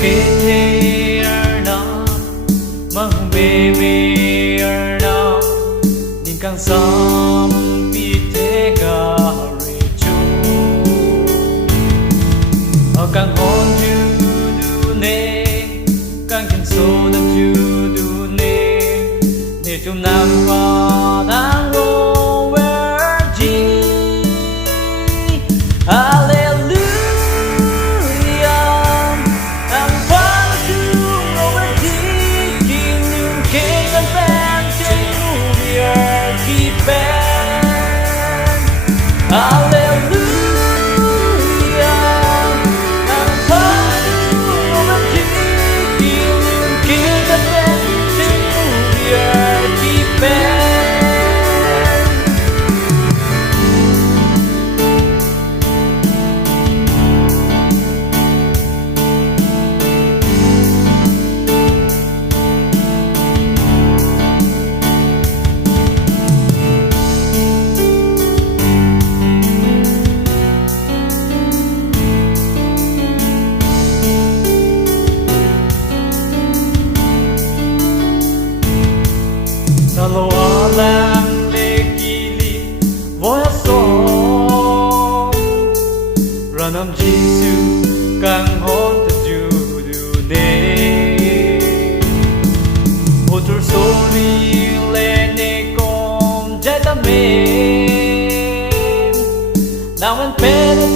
kê na mang bê na nên càng sam pi te ga re chu càng hôn du ne càng kinh số đã du ne để chúng nam qua đang ngô verdi hallelujah I'm one to overdi kingdom king and band sing we are keeping hallelujah Salo alam le kili voya song Ranam Jisu kang hon ta judu ne Otur sori le ne kom jai ta men Now and pede